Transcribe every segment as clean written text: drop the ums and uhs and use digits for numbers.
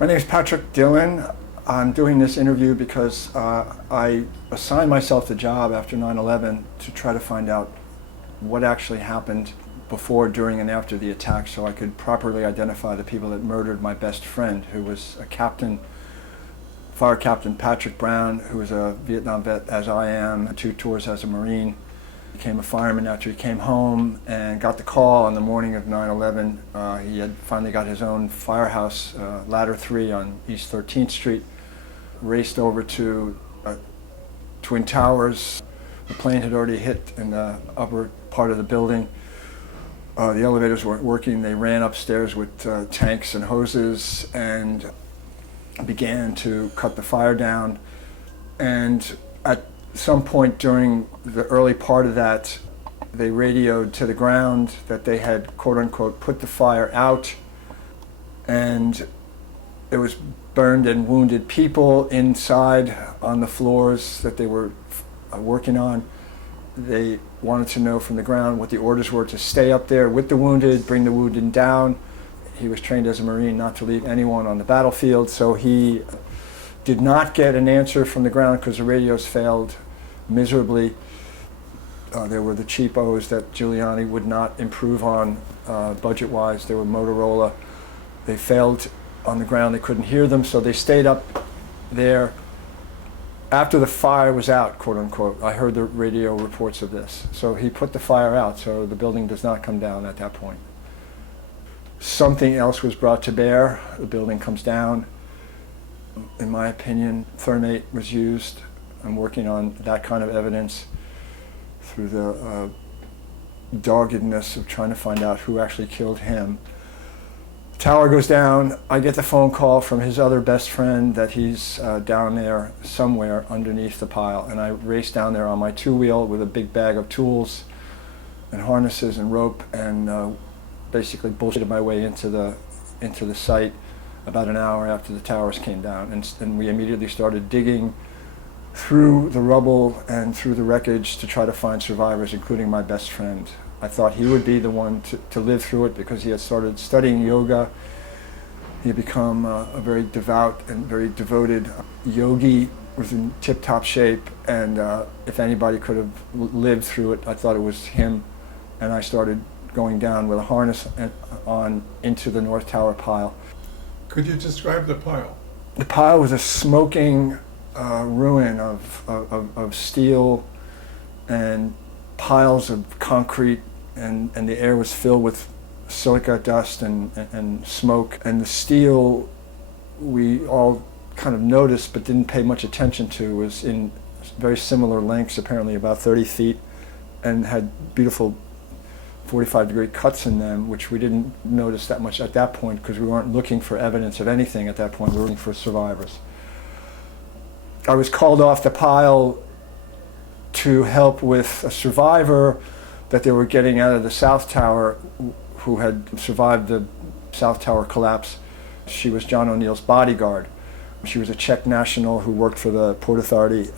My name is Patrick Dillon. I'm doing this interview because I assigned myself the job after 9/11 to try to find out what actually happened before, during, and after the attack so I could properly identify the people that murdered my best friend, who was a captain, Fire Captain Patrick Brown, who was a Vietnam vet as I am, 2 tours as a Marine. Became a fireman after he came home and got the call on the morning of 9/11. He had finally got his own firehouse, Ladder 3 on East 13th Street. Raced over to Twin Towers. The plane had already hit in the upper part of the building. The elevators weren't working. They ran upstairs with tanks and hoses and began to cut the fire down. And at some point during the early part of that, they radioed to the ground that they had, quote unquote, put the fire out, and it was burned and wounded people inside on the floors that they were working on. They wanted to know from the ground what the orders were to stay up there with the wounded, bring the wounded down. He was trained as a Marine not to leave anyone on the battlefield, so he did not get an answer from the ground because the radios failed miserably. There were the cheapos that Giuliani would not improve on budget-wise. They were Motorola. They failed on the ground. They couldn't hear them, so they stayed up there. After the fire was out, quote unquote, I heard the radio reports of this. So he put the fire out, so the building does not come down at that point. Something else was brought to bear. The building comes down. In my opinion, thermate was used. I'm working on that kind of evidence through the doggedness of trying to find out who actually killed him. The tower goes down. I get the phone call from his other best friend that he's down there somewhere underneath the pile, and I race down there on my 2-wheel with a big bag of tools and harnesses and rope, and basically bullshitted my way into the site about an hour after the towers came down, and we immediately started digging through the rubble and through the wreckage to try to find survivors, including my best friend. I thought he would be the one to live through it because he had started studying yoga. He had become a very devout and very devoted yogi, was in tip-top shape, and if anybody could have lived through it, I thought it was him. And I started going down with a harness on into the North Tower pile. Could you describe the pile? The pile was a smoking ruin of steel and piles of concrete, and the air was filled with silica dust and smoke. And the steel, we all kind of noticed but didn't pay much attention to, was in very similar lengths, apparently about 30 feet, and had beautiful 45-degree cuts in them, which we didn't notice that much at that point because we weren't looking for evidence of anything at that point. We were looking for survivors. I was called off the pile to help with a survivor that they were getting out of the South Tower who had survived the South Tower collapse. She was John O'Neill's bodyguard. She was a Czech national who worked for the Port Authority,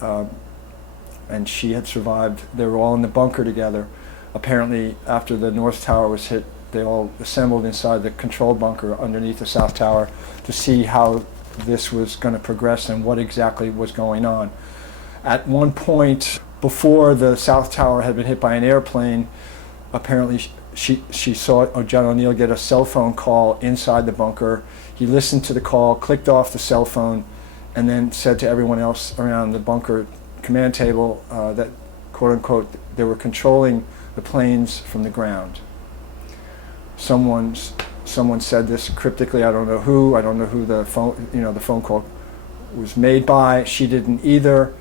and she had survived. They were all in the bunker together. Apparently, after the North Tower was hit, they all assembled inside the control bunker underneath the South Tower to see how this was going to progress and what exactly was going on. At one point, before the South Tower had been hit by an airplane, apparently she saw John O'Neill get a cell phone call inside the bunker. He listened to the call, clicked off the cell phone, and then said to everyone else around the bunker command table that, quote unquote, they were controlling the planes from the ground. Someone said this cryptically. I don't know who the phone call was made by. She didn't either.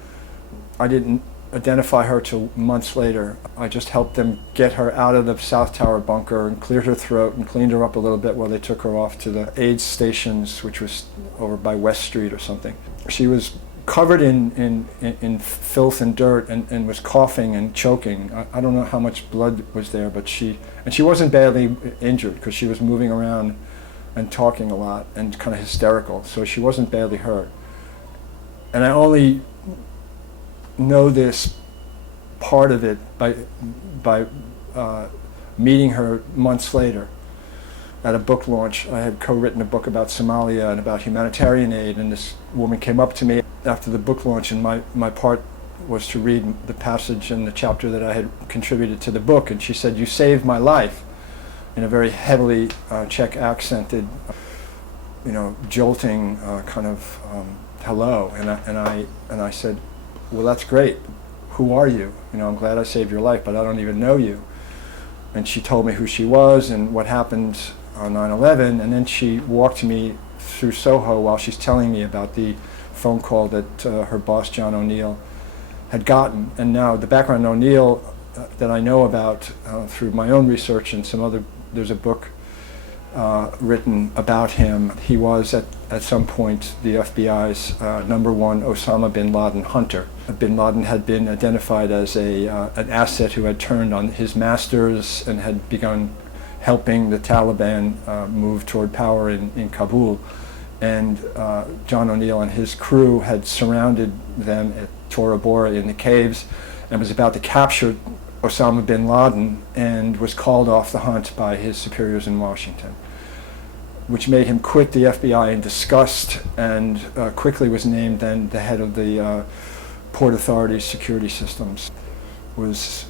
I didn't identify her till months later. I just helped them get her out of the South Tower bunker and cleared her throat and cleaned her up a little bit while they took her off to the aid stations, which was over by West Street or something. She was covered in filth and dirt and was coughing and choking. I don't know how much blood was there, but she wasn't badly injured because she was moving around and talking a lot and kind of hysterical, so she wasn't badly hurt. And I only know this part of it by meeting her months later. at a book launch. I had co-written a book about Somalia and about humanitarian aid, and this woman came up to me after the book launch, and my part was to read the passage in the chapter that I had contributed to the book, and she said, "You saved my life," in a very heavily Czech accented, jolting kind of hello, and I said, "Well, that's great. Who are you? I'm glad I saved your life, but I don't even know you." And she told me who she was and what happened on 9/11, and then she walked me through Soho while she's telling me about the phone call that her boss, John O'Neill, had gotten. And now the background on O'Neill that I know about through my own research and some other, there's a book written about him. He was at some point the FBI's #1 Osama bin Laden hunter. Bin Laden had been identified as an asset who had turned on his masters and had begun helping the Taliban move toward power in Kabul. And John O'Neill and his crew had surrounded them at Tora Bora in the caves and was about to capture Osama bin Laden, and was called off the hunt by his superiors in Washington, which made him quit the FBI in disgust, and quickly was named then the head of the Port Authority's security systems. Was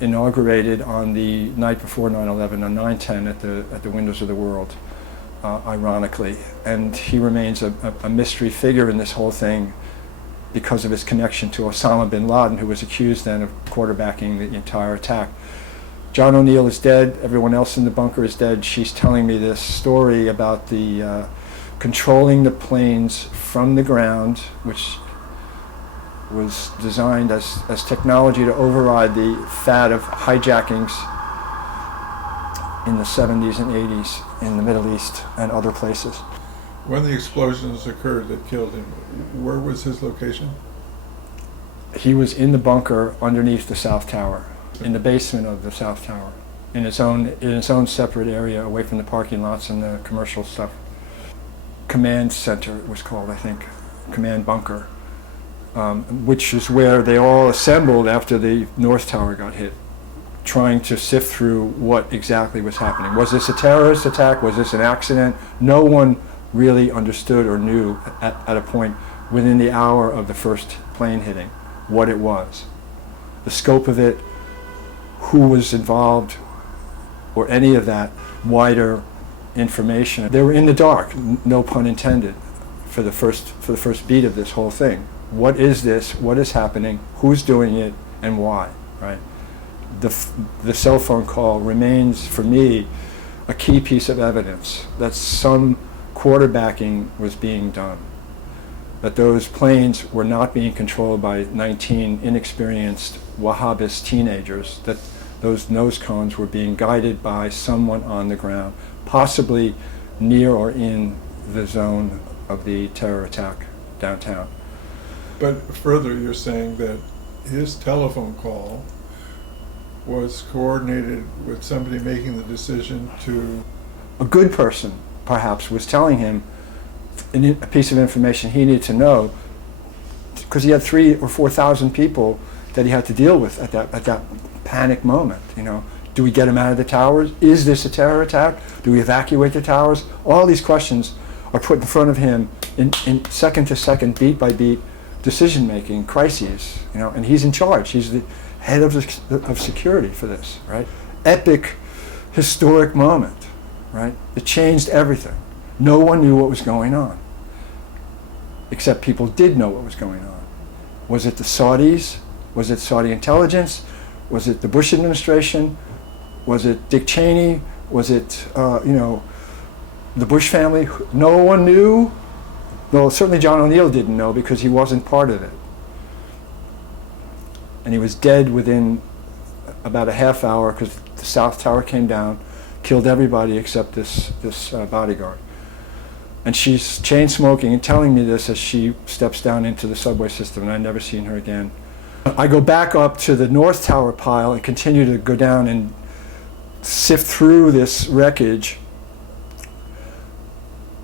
inaugurated on the night before 9/11 on 9/10 at the Windows of the World, ironically. And he remains a mystery figure in this whole thing because of his connection to Osama bin Laden, who was accused then of quarterbacking the entire attack. John O'Neill is dead. Everyone else in the bunker is dead. She's telling me this story about the controlling the planes from the ground, which was designed as technology to override the fad of hijackings in the 70s and 80s in the Middle East and other places. When the explosions occurred that killed him, where was his location? He was in the bunker underneath the South Tower, in the basement of the South Tower, in its own separate area away from the parking lots and the commercial stuff. Command Center it was called, I think, Command Bunker, which is where they all assembled after the North Tower got hit, trying to sift through what exactly was happening. Was this a terrorist attack? Was this an accident? No one really understood or knew at a point within the hour of the first plane hitting what it was, the scope of it, who was involved, or any of that wider information. They were in the dark, no pun intended, for the first beat of this whole thing. What is this? What is happening? Who's doing it? And why? Right? The cell phone call remains for me a key piece of evidence that some quarterbacking was being done, that those planes were not being controlled by 19 inexperienced Wahhabist teenagers, that those nose cones were being guided by someone on the ground, possibly near or in the zone of the terror attack downtown. But further, you're saying that his telephone call was coordinated with somebody making the decision to... A good person, perhaps, was telling him a piece of information he needed to know, because he had 3,000 or 4,000 people that he had to deal with at that panic moment. Do we get him out of the towers? Is this a terror attack? Do we evacuate the towers? All these questions are put in front of him in second to second, beat by beat decision-making crises. And he's in charge. He's the head of security for this, right? Epic, historic moment, right? It changed everything. No one knew what was going on, except people did know what was going on. Was it the Saudis? Was it Saudi intelligence? Was it the Bush administration? Was it Dick Cheney? Was it, the Bush family? No one knew. Well, certainly John O'Neill didn't know because he wasn't part of it. And he was dead within about a half hour because the South Tower came down, killed everybody except this bodyguard. And she's chain smoking and telling me this as she steps down into the subway system, and I've never seen her again. I go back up to the North Tower pile and continue to go down and sift through this wreckage,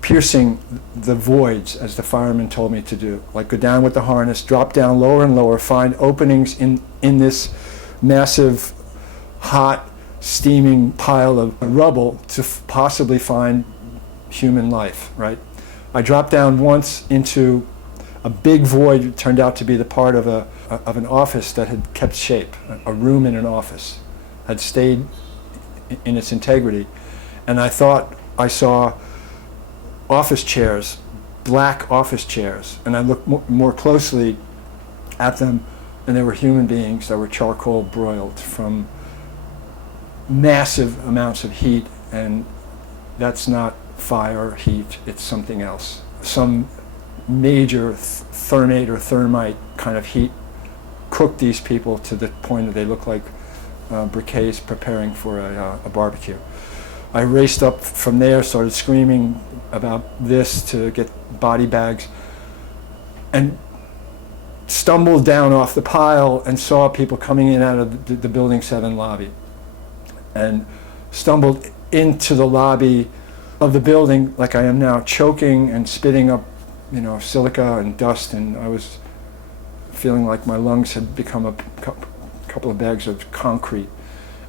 piercing the voids, as the firemen told me to do. Like, go down with the harness, drop down lower and lower, find openings in this massive, hot, steaming pile of rubble to possibly find human life, right? I dropped down once into a big void. It turned out to be the part of an office that had kept shape, a room in an office, had stayed in its integrity. And I thought I saw office chairs, black office chairs, and I looked more closely at them, and they were human beings that were charcoal broiled from massive amounts of heat, and that's not fire, heat, it's something else. Some major thermate or thermite kind of heat cooked these people to the point that they look like briquets preparing for a barbecue. I raced up from there, started screaming about this to get body bags, and stumbled down off the pile and saw people coming in out of the Building 7 lobby, and stumbled into the lobby of the building like I am now, choking and spitting up, silica and dust, and I was feeling like my lungs had become a couple of bags of concrete.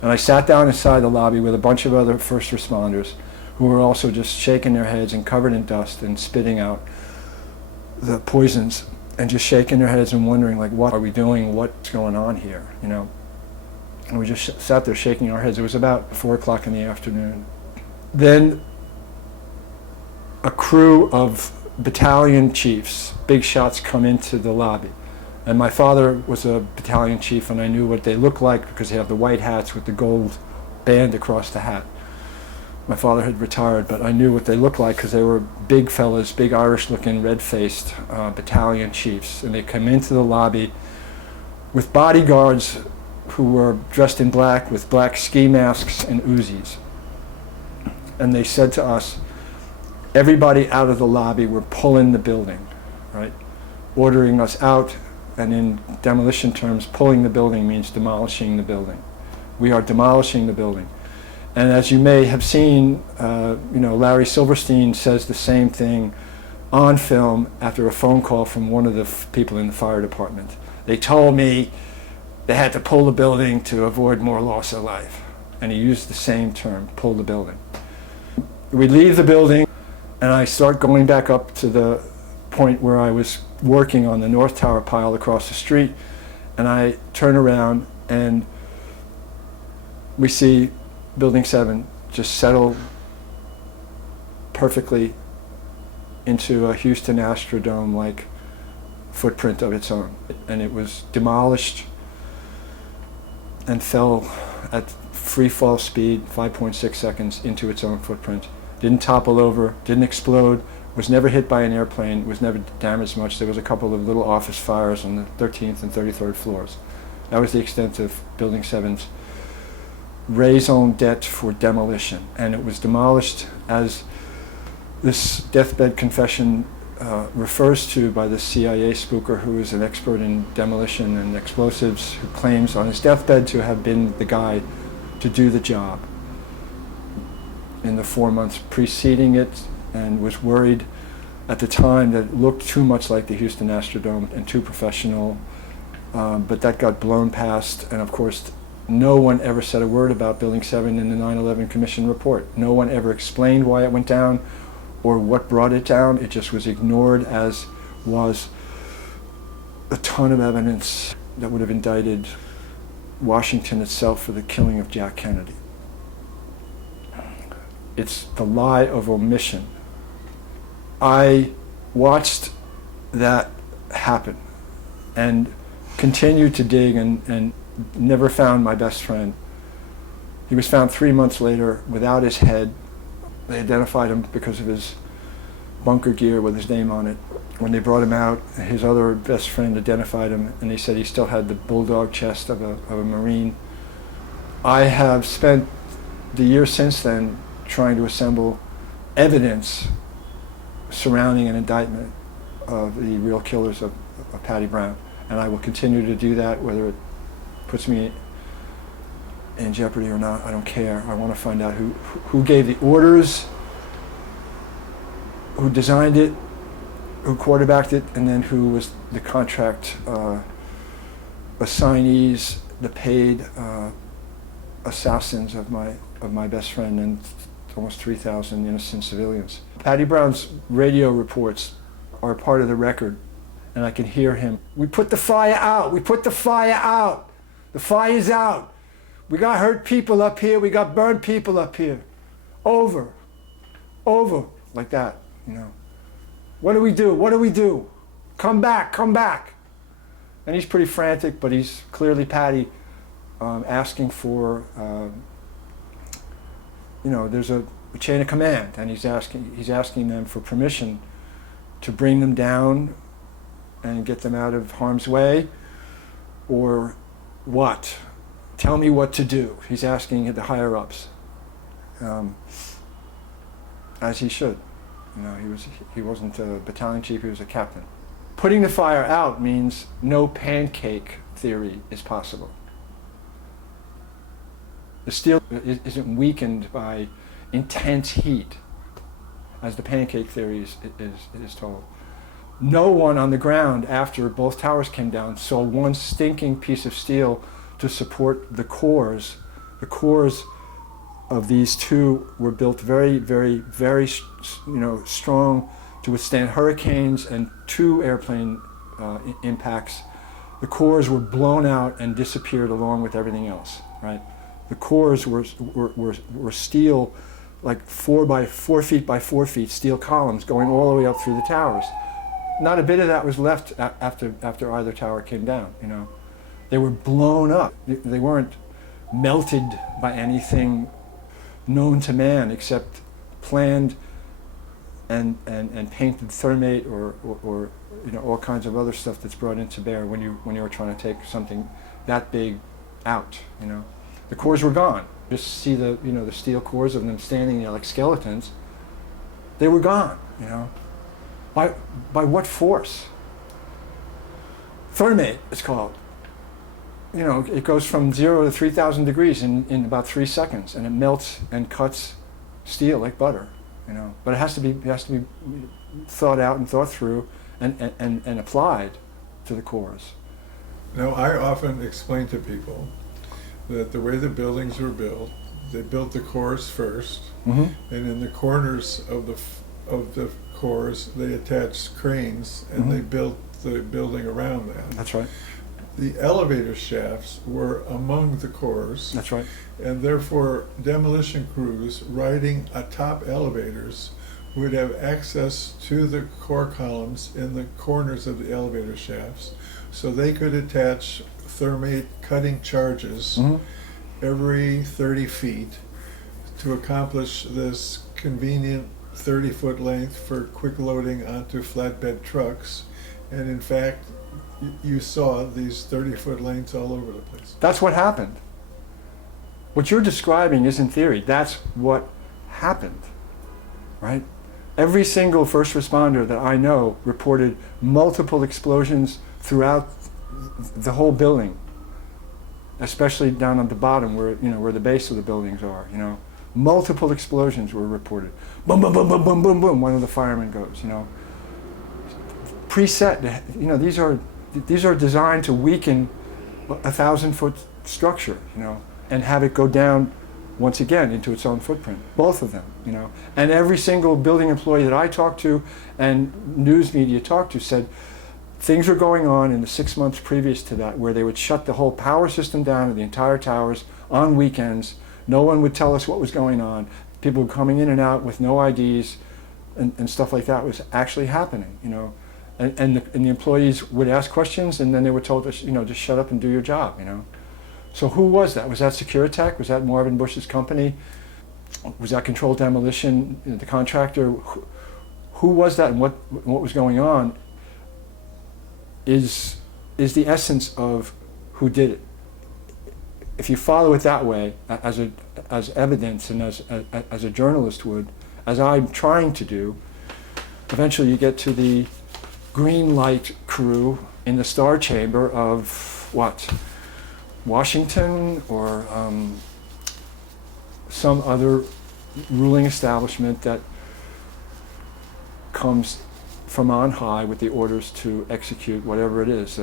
And I sat down inside the lobby with a bunch of other first responders who were also just shaking their heads and covered in dust and spitting out the poisons and just shaking their heads and wondering, like, what are we doing? What's going on here? And we just sat there shaking our heads. It was about 4 o'clock in the afternoon. Then a crew of battalion chiefs, big shots, come into the lobby. And my father was a battalion chief, and I knew what they looked like because they have the white hats with the gold band across the hat. My father had retired, but I knew what they looked like because they were big fellas, big Irish-looking, red-faced battalion chiefs. And they come into the lobby with bodyguards who were dressed in black with black ski masks and Uzis. And they said to us, everybody out of the lobby, we're pulling the building, right? Ordering us out. And in demolition terms, pulling the building means demolishing the building. We are demolishing the building. And as you may have seen, Larry Silverstein says the same thing on film after a phone call from one of the people in the fire department. They told me they had to pull the building to avoid more loss of life. And he used the same term, pull the building. We leave the building, and I start going back up to the point where I was working on the North Tower pile across the street, and I turn around and we see Building 7 just settle perfectly into a Houston Astrodome-like footprint of its own. And it was demolished and fell at free fall speed, 5.6 seconds, into its own footprint. Didn't topple over, didn't explode, was never hit by an airplane, was never damaged much. There was a couple of little office fires on the 13th and 33rd floors. That was the extent of Building 7's raison d'etre for demolition. And it was demolished, as this deathbed confession refers to, by the CIA spooker who is an expert in demolition and explosives, who claims on his deathbed to have been the guy to do the job in the 4 months preceding it, and was worried at the time that it looked too much like the Houston Astrodome and too professional, but that got blown past. And of course, no one ever said a word about Building 7 in the 9/11 Commission report. No one ever explained why it went down or what brought it down. It just was ignored, as was a ton of evidence that would have indicted Washington itself for the killing of Jack Kennedy. It's the lie of omission. I watched that happen and continued to dig and never found my best friend. He was found 3 months later without his head. They identified him because of his bunker gear with his name on it. When they brought him out, his other best friend identified him, and he said he still had the bulldog chest of a Marine. I have spent the years since then trying to assemble evidence surrounding an indictment of the real killers of Patty Brown. And I will continue to do that, whether it puts me in jeopardy or not. I don't care. I want to find out who gave the orders, who designed it, who quarterbacked it, and then who was the contract assignees, the paid assassins of my best friend and almost 3,000 innocent civilians. Patty Brown's radio reports are part of the record, and I can hear him. We put the fire out. We put the fire out. The fire's out. We got hurt people up here. We got burned people up here. Over, like that, you know. What do we do? What do we do? Come back, come back. And he's pretty frantic, but he's clearly Patty asking for, you know, there's a chain of command, and he's asking them for permission to bring them down and get them out of harm's way, or what? Tell me what to do. He's asking the higher ups, as he should. You know, he wasn't a battalion chief, he was a captain. Putting the fire out means no pancake theory is possible. The steel isn't weakened by intense heat, as the pancake theory is told. No one on the ground after both towers came down saw one stinking piece of steel to support the cores. The cores of these two were built very, very, very, you know, strong to withstand hurricanes and 2 airplane impacts. The cores were blown out and disappeared along with everything else, right? The cores were steel, like 4 feet by 4 feet, steel columns going all the way up through the towers. Not a bit of that was left after either tower came down, you know. They were blown up. They weren't melted by anything known to man except planned and painted thermate or you know, all kinds of other stuff that's brought into bear when you were trying to take something that big out, you know. The cores were gone. Just see the, you know, the steel cores of them standing there like skeletons. They were gone, you know. By what force? Thermate, it's called. You know, it goes from 0 to 3,000 degrees in about 3 seconds, and it melts and cuts steel like butter, you know. But it has to be thought out and thought through and applied to the cores. Now, I often explain to people that the way the buildings were built, they built the cores first, Mm-hmm. and in the corners of the cores, they attached cranes, and they built the building around that. That's right. The elevator shafts were among the cores, That's right. and therefore demolition crews riding atop elevators would have access to the core columns in the corners of the elevator shafts, so they could attach thermate cutting charges Mm-hmm. every 30 feet to accomplish this convenient 30-foot length for quick loading onto flatbed trucks. And in fact, you saw these 30-foot lengths all over the place. That's what happened. What you're describing isn't theory. That's what happened, right? Every single first responder that I know reported multiple explosions throughout the whole building, especially down at the bottom where, you know, where the base of the buildings are, you know. Multiple explosions were reported. Boom, boom, boom, boom, boom, boom, boom. One of the firemen goes, you know. Preset, you know, these are designed to weaken a 1,000-foot structure, you know, and have it go down once again into its own footprint. Both of them, you know. And every single building employee that I talked to and news media talked to said things were going on in the 6 months previous to that where they would shut the whole power system down of the entire towers on weekends. No one would tell us what was going on. People were coming in and out with no IDs and stuff like that was actually happening, you know. And the employees would ask questions, and then they were told to, you know, just shut up and do your job, you know. So who was that? Was that Securitech? Was that Marvin Bush's company? Was that Controlled Demolition, you know, the contractor? Who was that, and what was going on is the essence of who did it. If you follow it that way, as evidence and as a journalist would, as I'm trying to do, eventually you get to the green light crew in the star chamber of what? Washington or some other ruling establishment that comes from on high with the orders to execute whatever it is,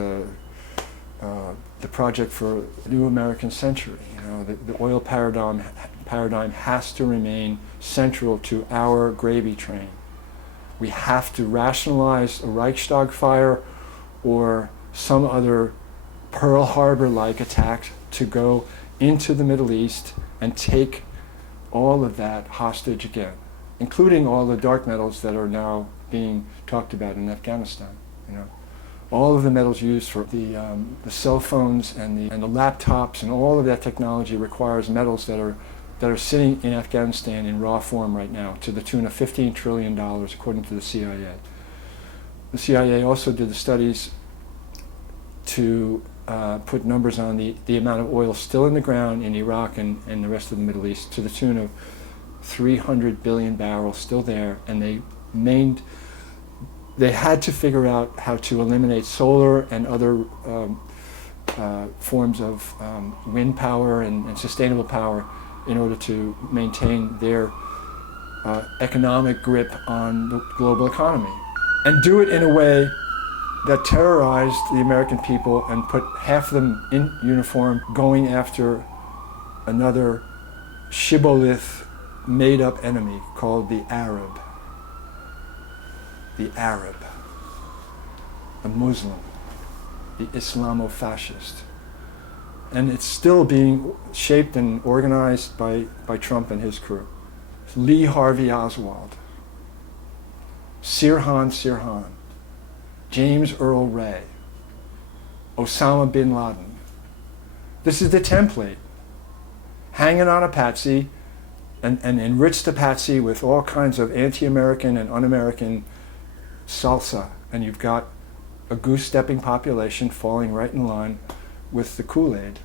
the project for a new American century. You know, the oil paradigm has to remain central to our gravy train. We have to rationalize a Reichstag fire or some other Pearl Harbor-like attack to go into the Middle East and take all of that hostage again, including all the dark metals that are now being talked about in Afghanistan. You know, all of the metals used for the cell phones and the laptops and all of that technology requires metals that are sitting in Afghanistan in raw form right now, to the tune of $15 trillion, according to the CIA. The CIA also did the studies to put numbers on the amount of oil still in the ground in Iraq and the rest of the Middle East, to the tune of 300 billion barrels still there, and they had to figure out how to eliminate solar and other forms of wind power and sustainable power in order to maintain their economic grip on the global economy, and do it in a way that terrorized the American people and put half of them in uniform going after another shibboleth made-up enemy called the Arab. The Arab, the Muslim, the Islamo-fascist. And it's still being shaped and organized by Trump and his crew. Lee Harvey Oswald, Sirhan Sirhan, James Earl Ray, Osama bin Laden. This is the template. Hanging on a patsy and enrich the patsy with all kinds of anti-American and un-American salsa, and you've got a goose-stepping population falling right in line with the Kool-Aid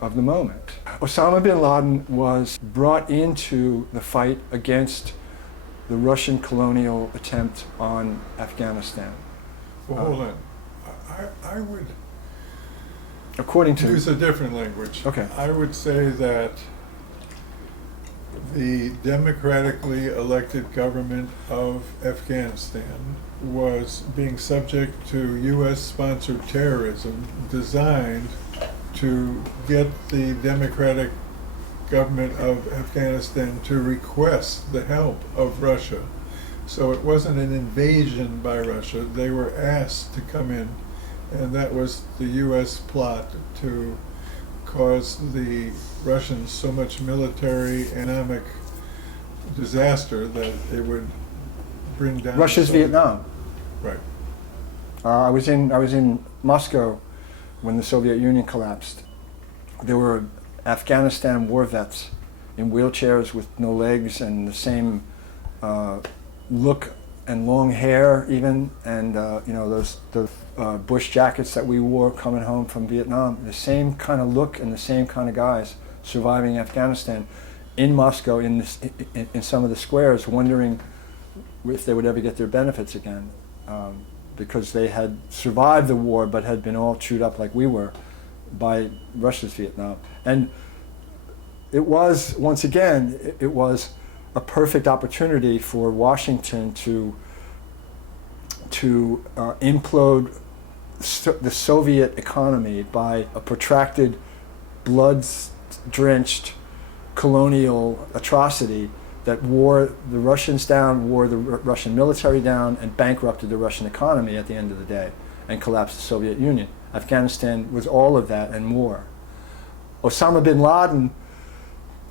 of the moment. Osama bin Laden was brought into the fight against the Russian colonial attempt on Afghanistan. Well, hold on. I would According to use a different language. Okay. I would say that the democratically elected government of Afghanistan was being subject to U.S.-sponsored terrorism designed to get the democratic government of Afghanistan to request the help of Russia. So it wasn't an invasion by Russia. They were asked to come in, and that was the U.S. plot to cause the Russians so much military economic disaster that it would bring down Russia's Vietnam. Right. I was in Moscow when the Soviet Union collapsed. There were Afghanistan war vets in wheelchairs with no legs and the same look and long hair even, and those bush jackets that we wore coming home from Vietnam. The same kind of look and the same kind of guys surviving Afghanistan in Moscow in some of the squares, wondering if they would ever get their benefits again, because they had survived the war but had been all chewed up like we were by Russia's Vietnam. And it was, once again, it was a perfect opportunity for Washington to implode the Soviet economy by a protracted, blood-drenched colonial atrocity that wore the Russians down, wore the Russian military down, and bankrupted the Russian economy at the end of the day, and collapsed the Soviet Union. Afghanistan was all of that and more. Osama bin Laden,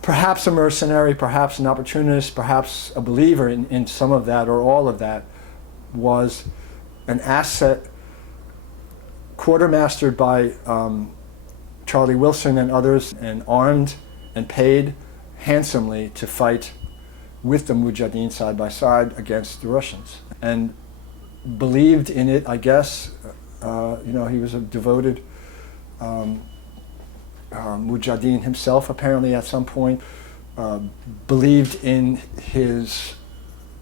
perhaps a mercenary, perhaps an opportunist, perhaps a believer in some of that or all of that, was an asset quartermastered by Charlie Wilson and others, and armed and paid handsomely to fight with the Mujahideen side by side against the Russians, and believed in it, I guess. He was a devoted Mujahideen himself, apparently, at some point. Believed in his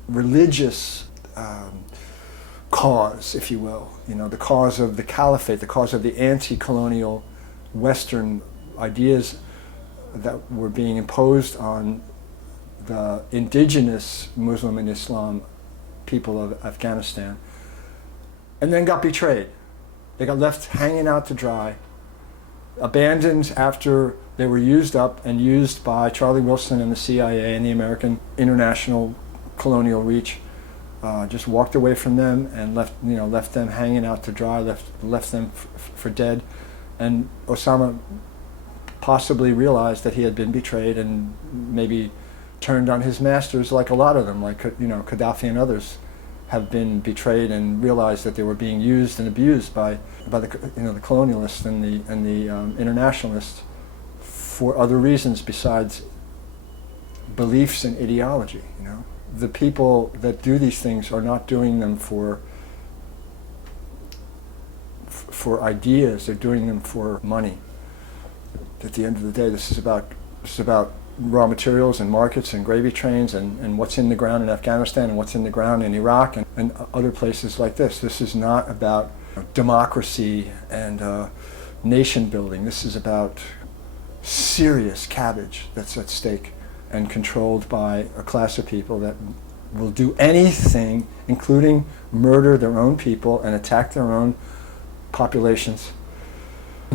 religious cause, if you will, the cause of the caliphate, the cause of the anti-colonial Western ideas that were being imposed on the indigenous Muslim and Islam people of Afghanistan, and then got betrayed. They got left hanging out to dry abandoned after they were used up and used by Charlie Wilson and the CIA and the American international colonial reach. Just walked away from them and left them hanging out to dry, left them for dead. And Osama possibly realized that he had been betrayed and maybe turned on his masters, like a lot of them, like Gaddafi and others have been betrayed and realized that they were being used and abused by the colonialists and the internationalists for other reasons besides beliefs and ideology. The people that do these things are not doing them for ideas. They're doing them for money. At the end of the day, this is about raw materials and markets and gravy trains and what's in the ground in Afghanistan and what's in the ground in Iraq and other places like this. This is not about democracy and nation building. This is about serious cabbage that's at stake and controlled by a class of people that will do anything, including murder their own people and attack their own populations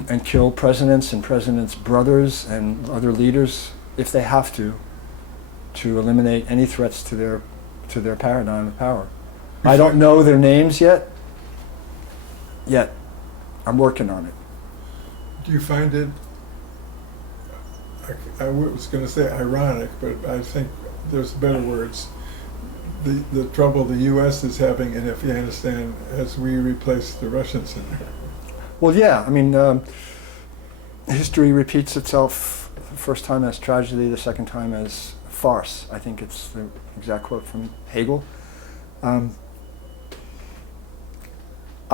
and kill presidents and presidents' brothers and other leaders if they have to eliminate any threats to their paradigm of power. I don't know their names yet. I'm working on it. Do you find it, I was going to say ironic, but I think there's better words, the trouble the U.S. is having in Afghanistan as we replace the Russians in there? Well, yeah, I mean, history repeats itself, the first time as tragedy, the second time as farce. I think it's the exact quote from Hegel. I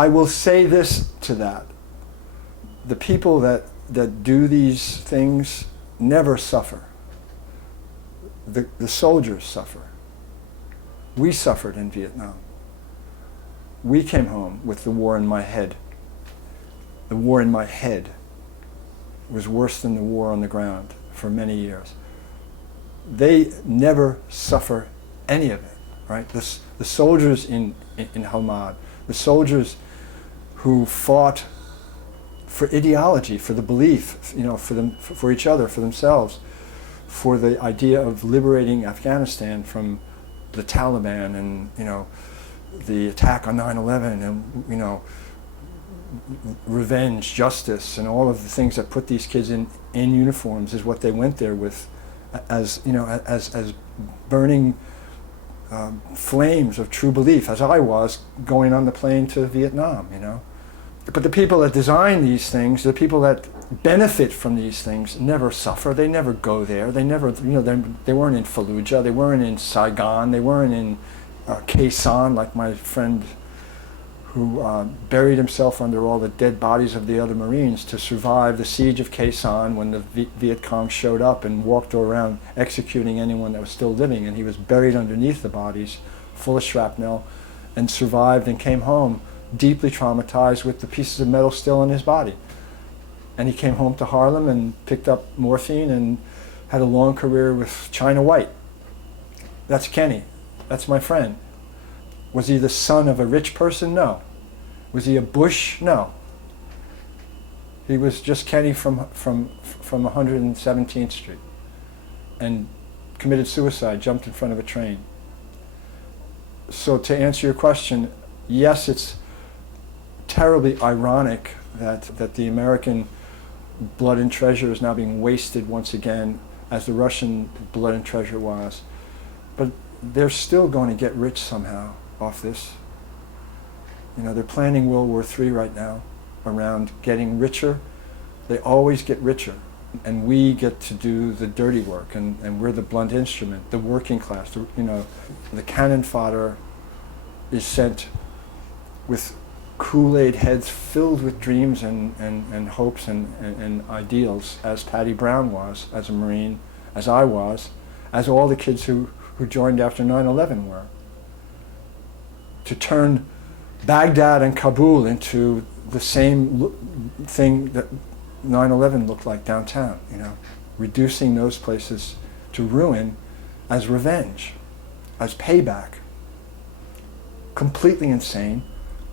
will say this to that. The people that do these things never suffer. The soldiers suffer. We suffered in Vietnam. We came home with the war in my head. The war in my head was worse than the war on the ground for many years. They never suffer any of it, right? The soldiers in Hamad, the soldiers who fought for ideology, for the belief, for each other, for themselves, for the idea of liberating Afghanistan from the Taliban and the attack on 9/11 and revenge, justice, and all of the things that put these kids in uniforms is what they went there with, as burning flames of true belief, as I was going on the plane to Vietnam. But the people that design these things, the people that benefit from these things, never suffer. They never go there. They never, they weren't in Fallujah. They weren't in Saigon. They weren't in Khe Sanh, like my friend who buried himself under all the dead bodies of the other Marines to survive the siege of Khe Sanh when the Viet Cong showed up and walked around executing anyone that was still living. And he was buried underneath the bodies, full of shrapnel, and survived and came home deeply traumatized with the pieces of metal still in his body. And he came home to Harlem and picked up morphine and had a long career with China White. That's Kenny. That's my friend. Was he the son of a rich person? No. Was he a Bush? No. He was just Kenny from 117th Street and committed suicide, jumped in front of a train. So to answer your question, yes, it's terribly ironic that the American blood and treasure is now being wasted once again as the Russian blood and treasure was. But they're still going to get rich somehow off this. They're planning World War III right now around getting richer. They always get richer. And we get to do the dirty work, and we're the blunt instrument, the working class. The cannon fodder is sent with Kool-Aid heads filled with dreams and hopes and ideals, as Patty Brown was, as a Marine, as I was, as all the kids who joined after 9/11 were. To turn Baghdad and Kabul into the same thing that 9/11 looked like downtown, reducing those places to ruin as revenge, as payback. Completely insane,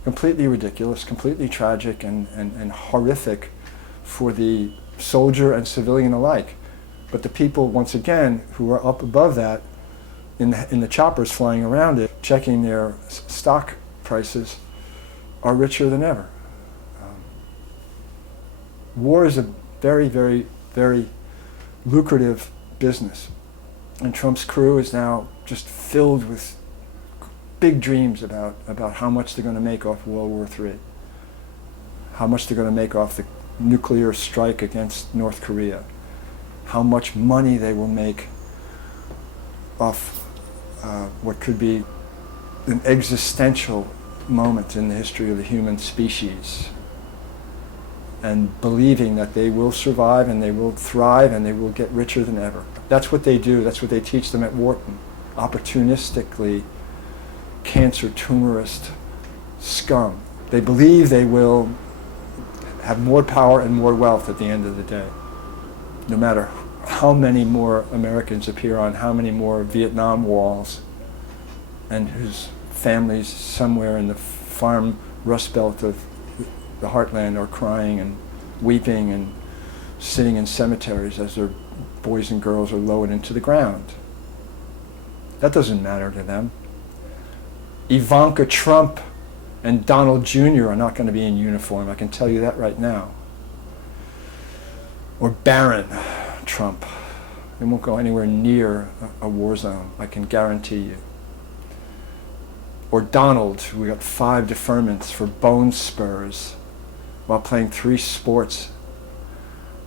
completely ridiculous, completely tragic and horrific for the soldier and civilian alike. But the people, once again, who are up above that, in the choppers flying around it, checking their stock prices, are richer than ever. War is a very, very, very lucrative business. And Trump's crew is now just filled with big dreams about how much they're going to make off World War III, how much they're going to make off the nuclear strike against North Korea, how much money they will make off what could be an existential moment in the history of the human species, and believing that they will survive and they will thrive and they will get richer than ever. That's what they do. That's what they teach them at Wharton. Opportunistically cancer tumorist scum. They believe they will have more power and more wealth at the end of the day, no matter how many more Americans appear on how many more Vietnam walls, and whose families somewhere in the farm rust belt of the heartland are crying and weeping and sitting in cemeteries as their boys and girls are lowered into the ground. That doesn't matter to them. Ivanka Trump and Donald Jr. are not going to be in uniform, I can tell you that right now. Or Barron Trump. They won't go anywhere near a war zone, I can guarantee you. Or Donald, who got 5 deferments for bone spurs while playing 3 sports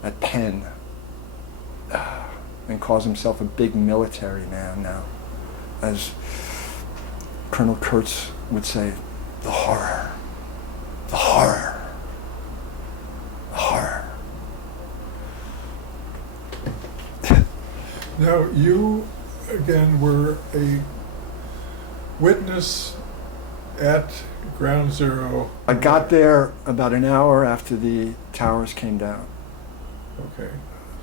at Penn, and calls himself a big military man now. As Colonel Kurtz would say, the horror, the horror, the horror. Now, you, again, were a witness at Ground Zero. I got there about an hour after the towers came down, Okay.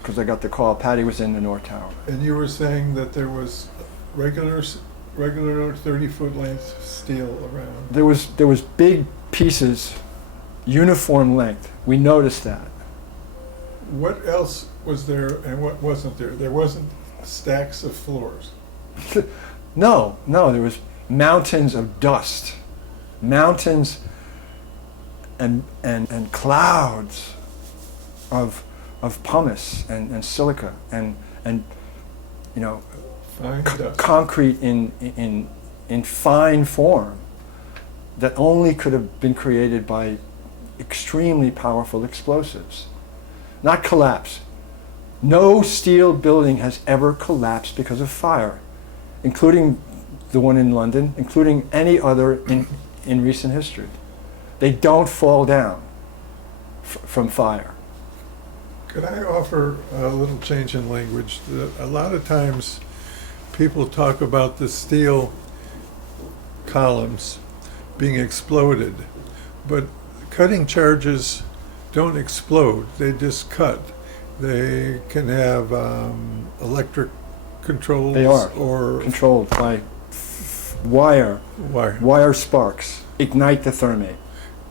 because I got the call. Patty was in the North Tower. And you were saying that there was regular 30-foot length steel around. There was big pieces, uniform length. We noticed that. What else was there and what wasn't there? There wasn't stacks of floors. No, there was mountains of dust, mountains and clouds of pumice and silica and you know, Fine dust. concrete in fine form that only could have been created by extremely powerful explosives, not collapse. No steel building has ever collapsed because of fire, including the one in London, including any other in recent history. They don't fall down from fire. Could I offer a little change in language? A lot of times people talk about the steel columns being exploded, but cutting charges don't explode, they just cut. They can have electric controls. They are or controlled by wire sparks. Ignite the thermate.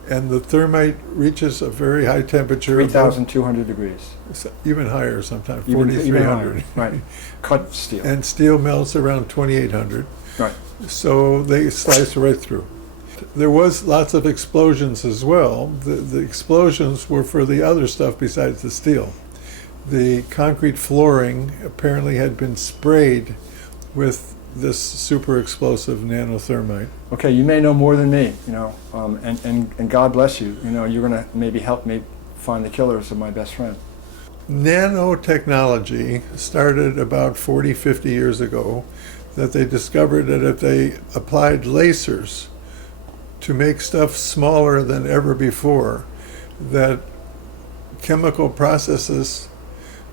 And the thermite reaches a very high temperature. 3,200 degrees. Even higher sometimes, Even 4,300. higher, right. Cut steel. And steel melts around 2,800. Right. So they slice right through. There was lots of explosions as well. The explosions were for the other stuff besides the steel. The concrete flooring apparently had been sprayed with this super explosive nanothermite. Okay, you may know more than me, you know, and God bless you. You know, you're going to maybe help me find the killers of my best friend. Nanotechnology started about 40, 50 years ago, that they discovered that if they applied lasers to make stuff smaller than ever before, that chemical processes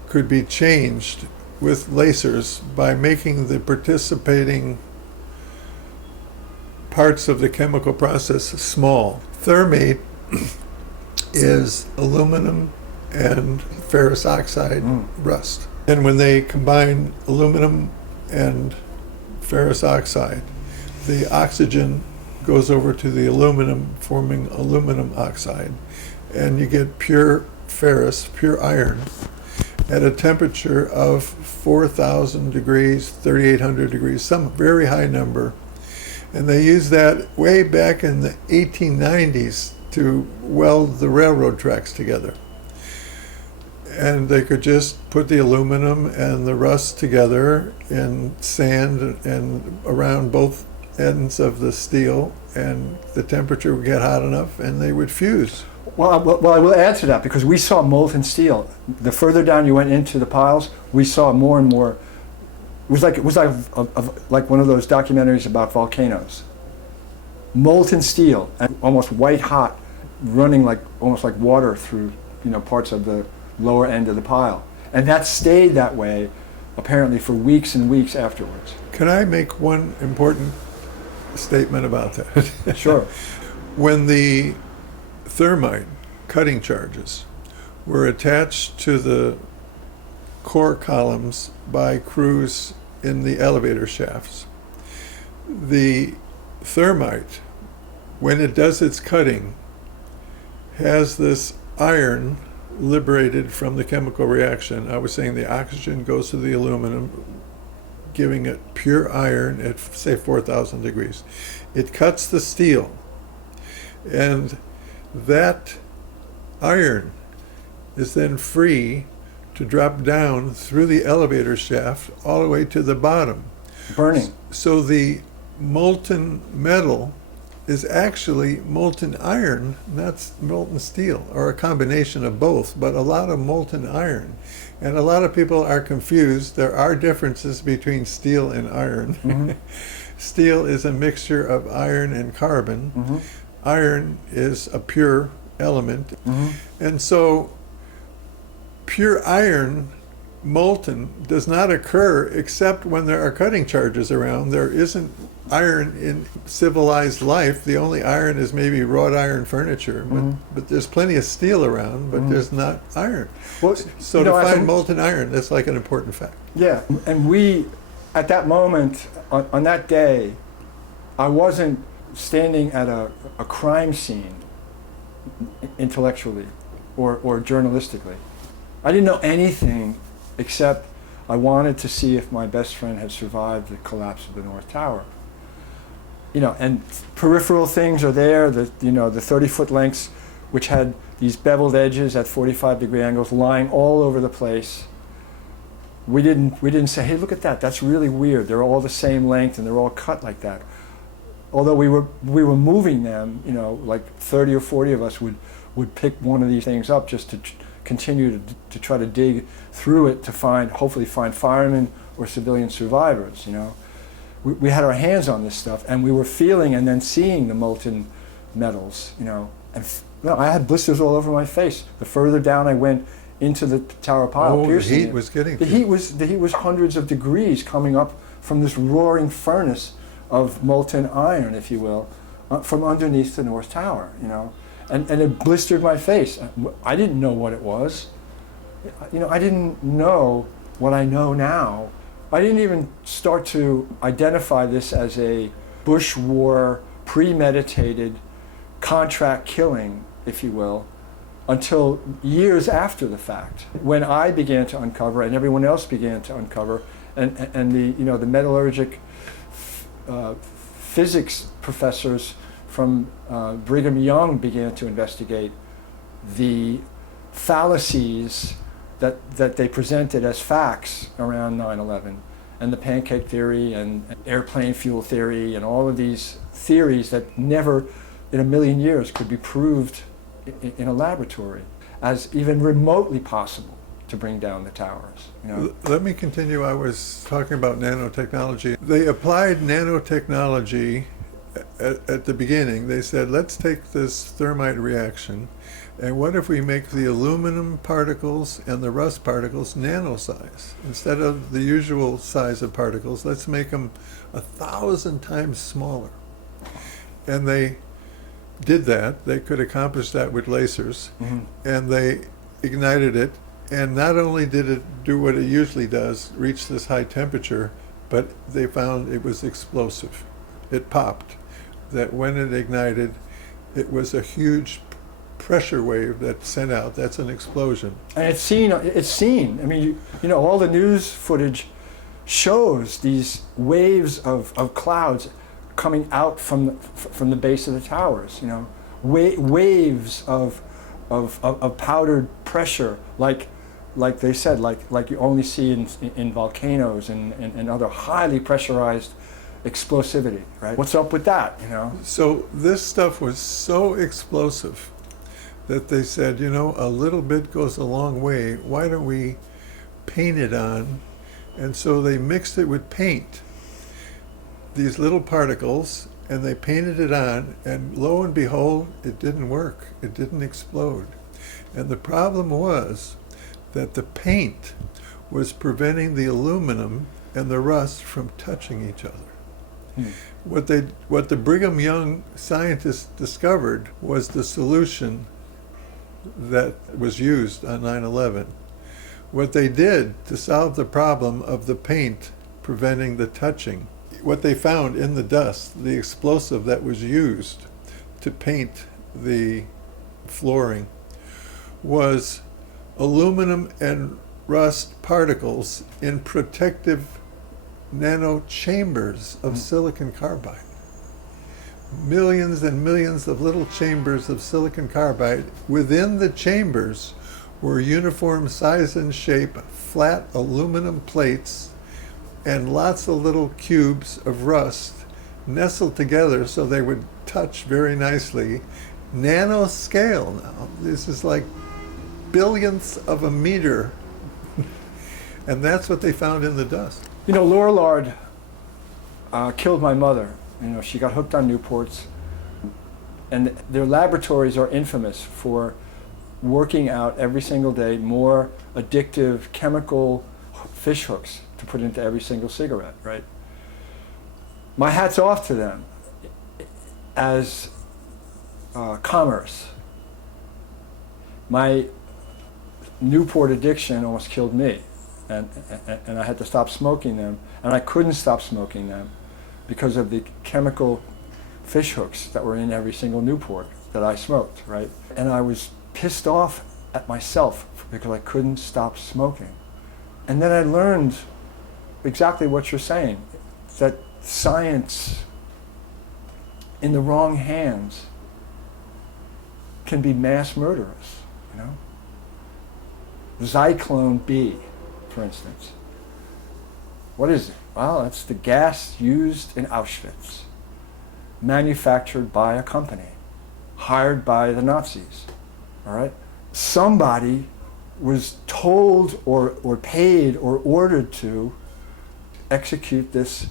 could be changed with lasers by making the participating parts of the chemical process small. Thermate is aluminum and ferrous oxide rust. And when they combine aluminum and ferrous oxide, the oxygen goes over to the aluminum, forming aluminum oxide, and you get pure ferrous, pure iron, at a temperature of 4,000 degrees, 3,800 degrees, some very high number. And they used that way back in the 1890s to weld the railroad tracks together. And they could just put the aluminum and the rust together in sand and around both ends of the steel, and the temperature would get hot enough and they would fuse. Well, I will add to that, because we saw molten steel. The further down you went into the piles, we saw more and more. It was like one of those documentaries about volcanoes. Molten steel, and almost white hot, running almost like water through parts of the lower end of the pile, and that stayed that way apparently for weeks and weeks afterwards. Can I make one important statement about that? Sure. When the thermite cutting charges were attached to the core columns by crews in the elevator shafts, the thermite, when it does its cutting, has this iron liberated from the chemical reaction. I was saying the oxygen goes to the aluminum, giving it pure iron at, say, 4,000 degrees. It cuts the steel, and that iron is then free to drop down through the elevator shaft all the way to the bottom. Burning. So the molten metal is actually molten iron, not molten steel, or a combination of both, but a lot of molten iron. And a lot of people are confused. There are differences between steel and iron. Mm-hmm. Steel is a mixture of iron and carbon. Mm-hmm. Iron is a pure element. Mm-hmm. And so pure iron, molten, does not occur except when there are cutting charges around. There isn't iron in civilized life. The only iron is maybe wrought iron furniture, but there's plenty of steel around, but there's not iron. Well, So to find molten iron, that's like an important fact. Yeah, and we, at that moment, on that day, I wasn't standing at a crime scene intellectually or journalistically. I didn't know anything except I wanted to see if my best friend had survived the collapse of the North Tower. And peripheral things are there, the 30-foot lengths, which had these beveled edges at 45-degree angles lying all over the place. We didn't say, hey, look at that, that's really weird. They're all the same length and they're all cut like that. Although we were moving them, like 30 or 40 of us would pick one of these things up just to continue to try to dig through it to hopefully find firemen or civilian survivors. We had our hands on this stuff, and we were feeling and then seeing the molten metals, and I had blisters all over my face. The further down I went into the tower pile, piercing the heat it, was getting the heat was hundreds of degrees coming up from this roaring furnace of molten iron, if you will, from underneath the North Tower, and it blistered my face. I didn't know what it was. I didn't know what I know now. I didn't even start to identify this as a Bush war, premeditated contract killing, if you will, until years after the fact, when I began to uncover and everyone else began to uncover, and the metallurgic physics professors from Brigham Young began to investigate the fallacies that they presented as facts around 9/11, and the pancake theory and airplane fuel theory and all of these theories that never in a million years could be proved in a laboratory as even remotely possible to bring down the towers. Let me continue. I was talking about nanotechnology. They applied nanotechnology at the beginning. They said, let's take this thermite reaction, and what if we make the aluminum particles and the rust particles nano size? Instead of the usual size of particles, let's make them 1,000 times smaller. And they did that. They could accomplish that with lasers, and they ignited it. And not only did it do what it usually does, reach this high temperature, but they found it was explosive. It popped. That when it ignited, it was a huge pressure wave that's sent out. That's an explosion. And it's seen. It's seen. I mean, you know, all the news footage shows these waves of clouds coming out from the base of the towers. You know, waves of powdered pressure, like they said, like you only see in volcanoes and other highly pressurized explosivity. Right? What's up with that? You know? So this stuff was so explosive that they said, you know, a little bit goes a long way. Why don't we paint it on? And so they mixed it with paint, these little particles, and they painted it on, and lo and behold, it didn't work. It didn't explode. And the problem was that the paint was preventing the aluminum and the rust from touching each other. What the Brigham Young scientists discovered was the solution that was used on 9/11. What they did to solve the problem of the paint preventing the touching, what they found in the dust, the explosive that was used to paint the flooring, was aluminum and rust particles in protective nano chambers of silicon carbide. Millions and millions of little chambers of silicon carbide. Within the chambers were uniform size and shape, flat aluminum plates, and lots of little cubes of rust nestled together so they would touch very nicely. Nano scale now. This is like billionths of a meter. And that's what they found in the dust. You know, Lorillard killed my mother. You know, she got hooked on Newports, and their laboratories are infamous for working out every single day more addictive chemical fish hooks to put into every single cigarette, right? My hat's off to them as commerce. My Newport addiction almost killed me, and I had to stop smoking them, and I couldn't stop smoking them because of the chemical fish hooks that were in every single Newport that I smoked, right? And I was pissed off at myself because I couldn't stop smoking. And then I learned exactly what you're saying, that science in the wrong hands can be mass murderous, you know? Zyklone B, for instance. What is it? Well, it's the gas used in Auschwitz, manufactured by a company, hired by the Nazis, all right? Somebody was told or paid or ordered to execute this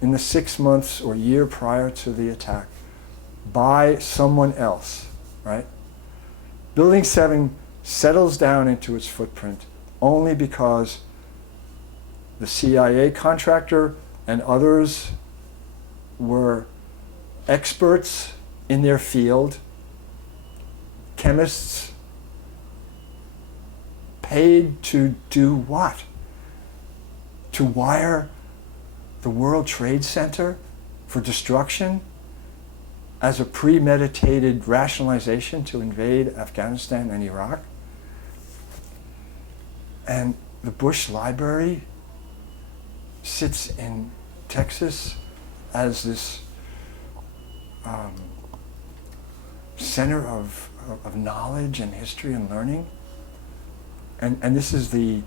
in the 6 months or year prior to the attack by someone else, right? Building 7 settles down into its footprint only because the CIA contractor and others were experts in their field, chemists, paid to do what? To wire the World Trade Center for destruction as a premeditated rationalization to invade Afghanistan and Iraq? And the Bush Library sits in Texas as this center of knowledge and history and learning. And this is the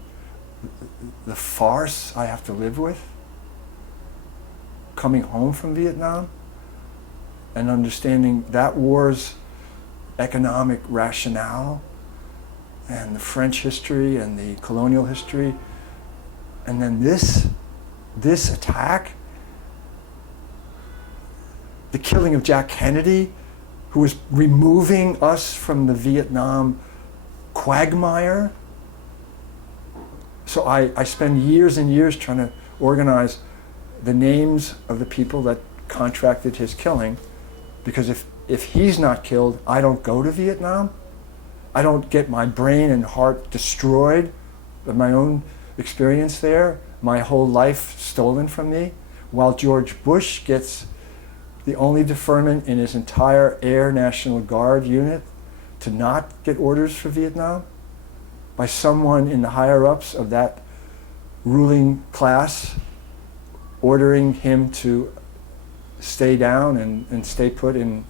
farce I have to live with, coming home from Vietnam and understanding that war's economic rationale and the French history and the colonial history. And then this attack, the killing of Jack Kennedy, who was removing us from the Vietnam quagmire. So I spend years and years trying to organize the names of the people that contracted his killing, because if he's not killed, I don't go to Vietnam. I don't get my brain and heart destroyed by my own experience there, my whole life stolen from me, while George Bush gets the only deferment in his entire Air National Guard unit to not get orders for Vietnam by someone in the higher ups of that ruling class ordering him to stay down and stay put in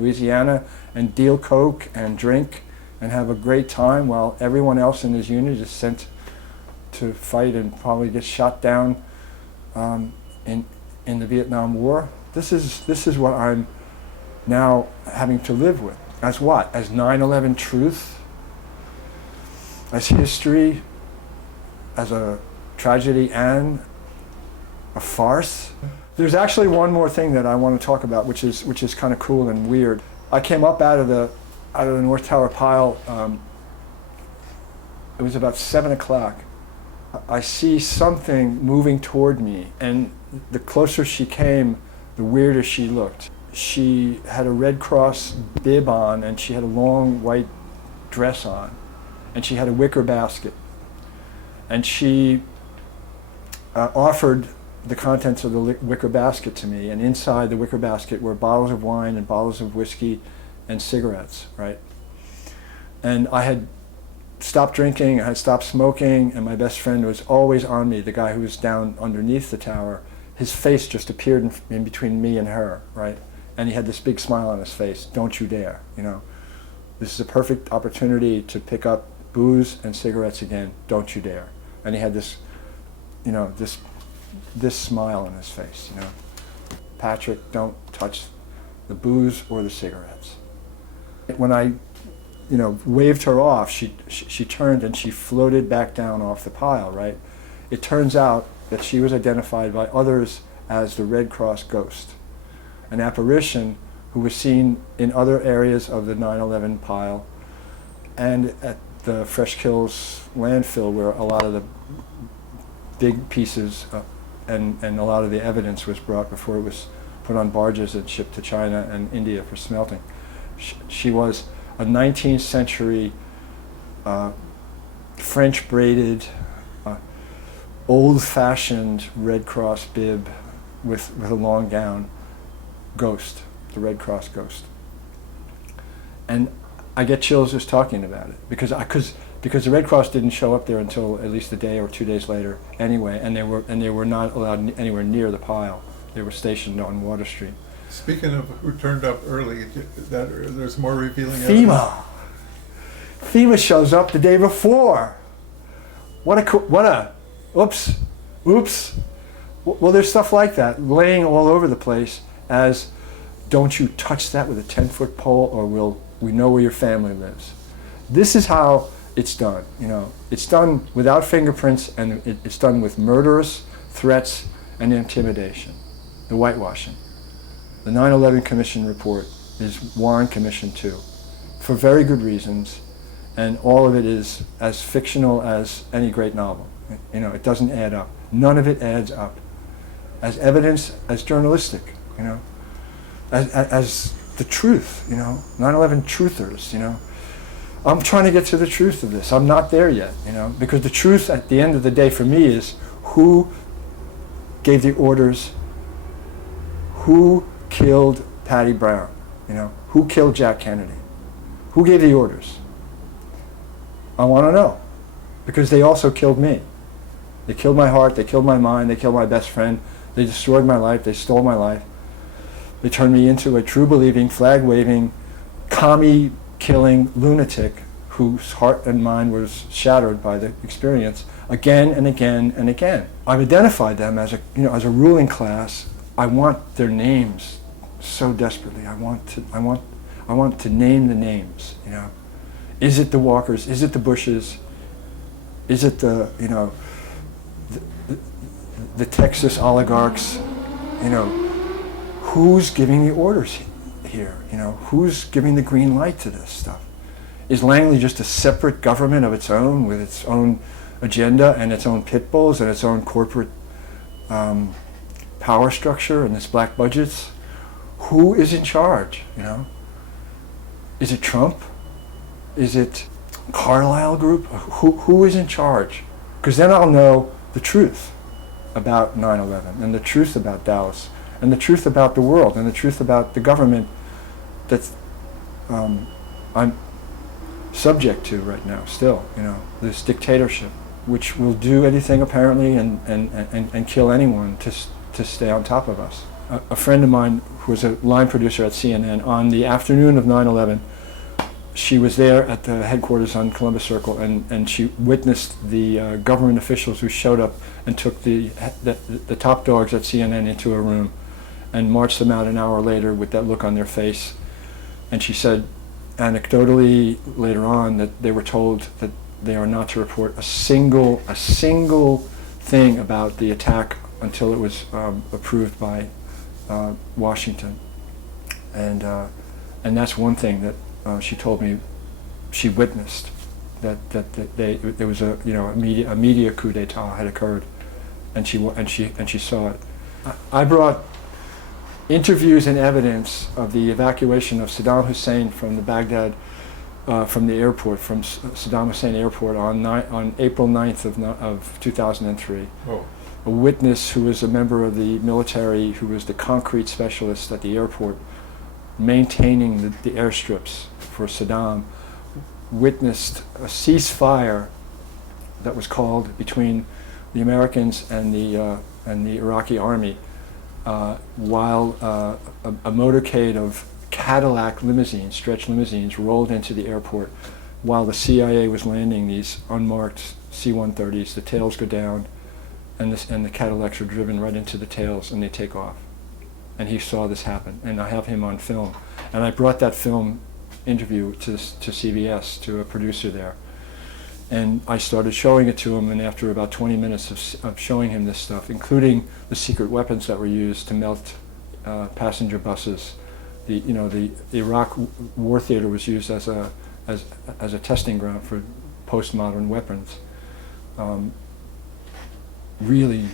Louisiana and deal coke and drink and have a great time while everyone else in his unit is sent to fight and probably get shot down in the Vietnam War. This is what I'm now having to live with. As what? As 9/11 truth? As history? As a tragedy and a farce? There's actually one more thing that I want to talk about, which is kind of cool and weird. I came up out of the North Tower pile. It was about 7 o'clock. I see something moving toward me, and the closer she came, the weirder she looked. She had a Red Cross bib on, and she had a long white dress on, and she had a wicker basket. And she offered the contents of the wicker basket to me, and inside the wicker basket were bottles of wine and bottles of whiskey and cigarettes, right? And I had stopped drinking, I had stopped smoking, and my best friend was always on me, the guy who was down underneath the tower. His face just appeared in between me and her, right? And he had this big smile on his face. Don't you dare, you know. This is a perfect opportunity to pick up booze and cigarettes again. Don't you dare. And he had this, you know, this smile on his face, you know. Patrick, don't touch the booze or the cigarettes. When I, you know, waved her off, she turned and she floated back down off the pile, right? It turns out that she was identified by others as the Red Cross ghost, an apparition who was seen in other areas of the 9/11 pile and at the Fresh Kills landfill, where a lot of the big pieces and a lot of the evidence was brought before it was put on barges and shipped to China and India for smelting. She was a 19th century French braided, old-fashioned Red Cross bib with a long gown ghost, the Red Cross ghost. And I get chills just talking about it because the Red Cross didn't show up there until at least a day or 2 days later anyway, and they were not allowed anywhere near the pile. They were stationed on Water Street. Speaking of who turned up early, there's more revealing FEMA. FEMA shows up the day before. Oops. Well, there's stuff like that laying all over the place as, don't you touch that with a 10-foot pole or we know where your family lives. This is how it's done, you know. It's done without fingerprints, and it's done with murderous threats and intimidation, the whitewashing. The 9/11 Commission report is Warren Commission 2, for very good reasons, and all of it is as fictional as any great novel. You know, it doesn't add up. None of it adds up. As evidence, as journalistic, you know, as the truth, you know, 9/11 truthers, you know. I'm trying to get to the truth of this. I'm not there yet, you know, because the truth at the end of the day for me is who gave the orders, who killed Patty Brown, you know, who killed Jack Kennedy, who gave the orders. I want to know, because they also killed me. They killed my heart, they killed my mind, they killed my best friend, they destroyed my life, they stole my life. They turned me into a true-believing, flag-waving, commie-killing lunatic whose heart and mind was shattered by the experience again and again and again. I've identified them as a ruling class. I want their names so desperately. I want to name the names, you know. Is it the Walkers? Is it the Bushes? Is it the Texas oligarchs? You know, who's giving the orders here? You know, who's giving the green light to this stuff? Is Langley just a separate government of its own with its own agenda and its own pit bulls and its own corporate power structure and its black budgets? Who is in charge, you know? Is it Trump? Is it Carlyle Group? Who is in charge? Because then I'll know the truth about 9/11 and the truth about Dallas and the truth about the world and the truth about the government that's I'm subject to right now still, this dictatorship, which will do anything apparently and kill anyone to stay on top of us. A friend of mine who was a line producer at CNN, on the afternoon of 9/11, she was there at the headquarters on Columbus Circle, and she witnessed the government officials who showed up and took the top dogs at CNN into a room and marched them out an hour later with that look on their face. And she said, anecdotally later on, that they were told that they are not to report a single thing about the attack until it was approved by Washington. And that's one thing that she told me she witnessed, that there was a media coup d'état had occurred, and she saw it. I brought interviews and evidence of the evacuation of Saddam Hussein from the Baghdad, from the airport, from Saddam Hussein Airport on April 9th of 2003. Oh. A witness who was a member of the military, who was the concrete specialist at the airport, maintaining the airstrips for Saddam, witnessed a ceasefire that was called between the Americans and the Iraqi army, while a motorcade of Cadillac limousines, stretch limousines, rolled into the airport while the CIA was landing these unmarked C-130s. The tails go down, and the Cadillacs are driven right into the tails, and they take off. And he saw this happen, and I have him on film. And I brought that film interview to CBS, to a producer there. And I started showing it to him, and after about 20 minutes of showing him this stuff, including the secret weapons that were used to melt passenger buses, the Iraq war theater was used as a testing ground for postmodern weapons. Really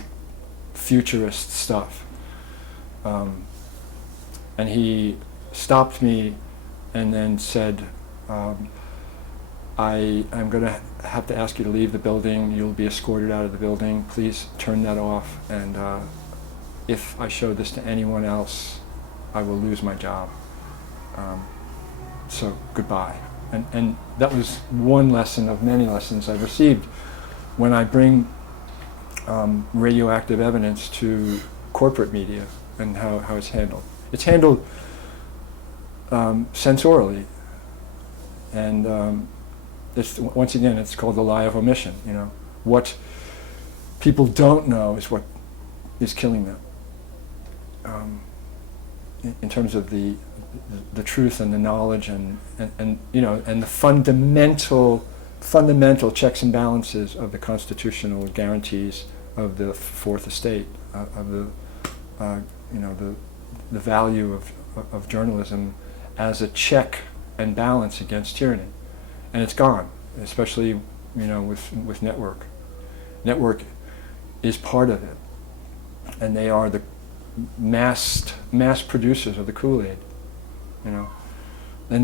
futurist stuff. And he stopped me and then said, I'm going to have to ask you to leave the building. You'll be escorted out of the building. Please turn that off. And if I show this to anyone else, I will lose my job. So goodbye. And that was one lesson of many lessons I've received when I bring radioactive evidence to corporate media and how it's handled. It's handled sensorially, and once again, it's called the lie of omission. What people don't know is what is killing them. In terms of the truth and the knowledge and the fundamental checks and balances of the constitutional guarantees of the Fourth Estate, of the value of journalism as a check and balance against tyranny. And it's gone, especially with network. Network is part of it, and they are the mass producers of the Kool-Aid, and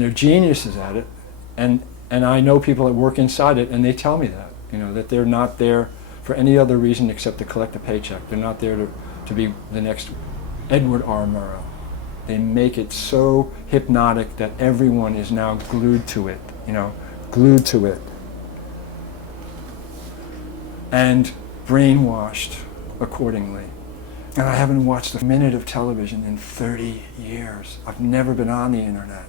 they're geniuses at it, and I know people that work inside it, and they tell me that, that they're not there for any other reason except to collect a paycheck. They're not there to be the next Edward R. Murrow. They make it so hypnotic that everyone is now glued to it, glued to it, and brainwashed accordingly. And I haven't watched a minute of television in 30 years. I've never been on the internet.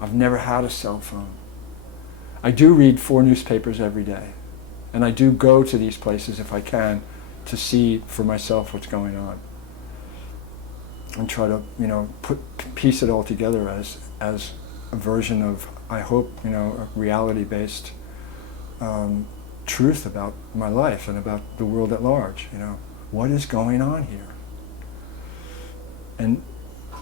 I've never had a cell phone. I do read 4 newspapers every day. And I do go to these places if I can to see for myself what's going on. And try to, piece it all together as a version of, I hope, a reality-based truth about my life and about the world at large. What is going on here? And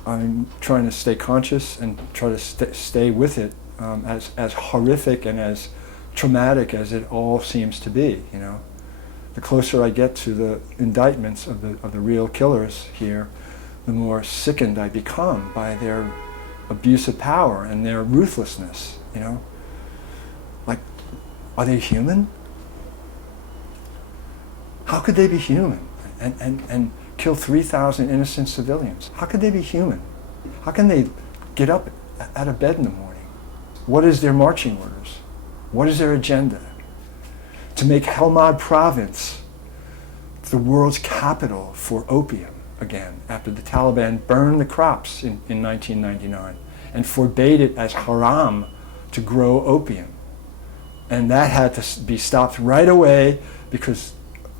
I'm trying to stay conscious and try to stay with it, as horrific and as traumatic as it all seems to be. The closer I get to the indictments of the real killers here, the more sickened I become by their abuse of power and their ruthlessness. Like, are they human? How could they be human and kill 3,000 innocent civilians? How could they be human? How can they get up out of bed in the morning? What is their marching orders? What is their agenda? To make Helmand province the world's capital for opium again, after the Taliban burned the crops in 1999 and forbade it as haram to grow opium. And that had to be stopped right away because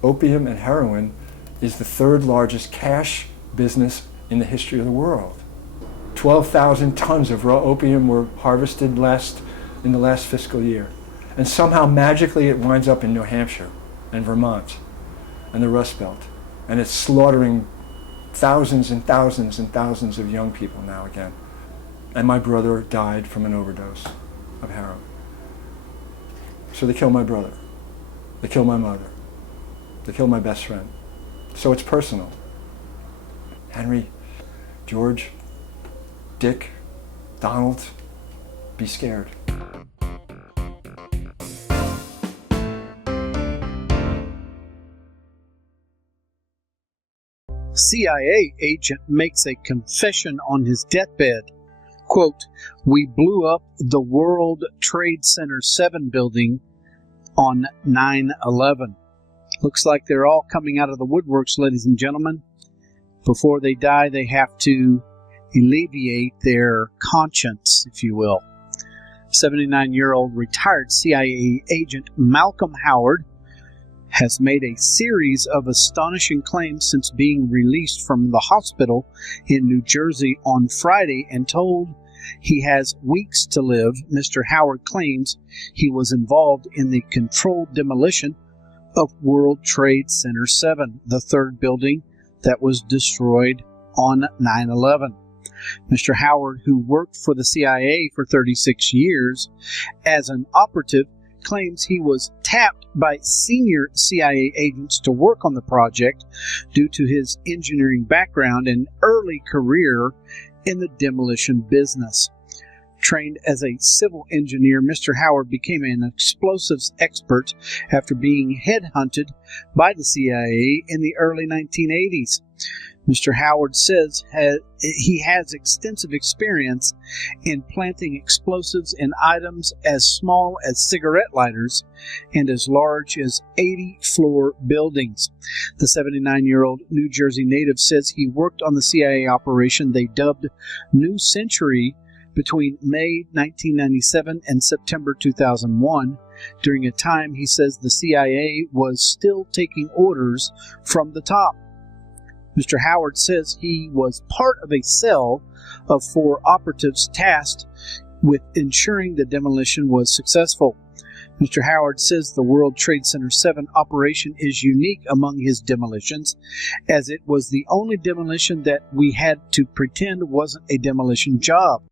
opium and heroin is the third largest cash business in the history of the world. 12,000 tons of raw opium were harvested in the last fiscal year. And somehow magically it winds up in New Hampshire and Vermont and the Rust Belt. And it's slaughtering thousands and thousands and thousands of young people now again. And my brother died from an overdose of heroin. So they kill my brother. They kill my mother. They kill my best friend. So it's personal. Henry, George, Dick, Donald, be scared. CIA agent makes a confession on his deathbed. Quote, "We blew up the World Trade Center 7 building on 9/11. Looks like they're all coming out of the woodworks, ladies and gentlemen. Before they die, they have to alleviate their conscience, if you will. 79-year-old retired CIA agent Malcolm Howard has made a series of astonishing claims since being released from the hospital in New Jersey on Friday and told he has weeks to live. Mr. Howard claims he was involved in the controlled demolition of World Trade Center 7, the third building that was destroyed on 9/11. Mr. Howard, who worked for the CIA for 36 years as an operative, claims he was tapped by senior CIA agents to work on the project due to his engineering background and early career in the demolition business. Trained as a civil engineer, Mr. Howard became an explosives expert after being headhunted by the CIA in the early 1980s. Mr. Howard says he has extensive experience in planting explosives in items as small as cigarette lighters and as large as 80-floor buildings. The 79-year-old New Jersey native says he worked on the CIA operation they dubbed New Century between May 1997 and September 2001, during a time he says the CIA was still taking orders from the top. Mr. Howard says he was part of a cell of 4 operatives tasked with ensuring the demolition was successful. Mr. Howard says the World Trade Center 7 operation is unique among his demolitions, as it was the only demolition that we had to pretend wasn't a demolition job.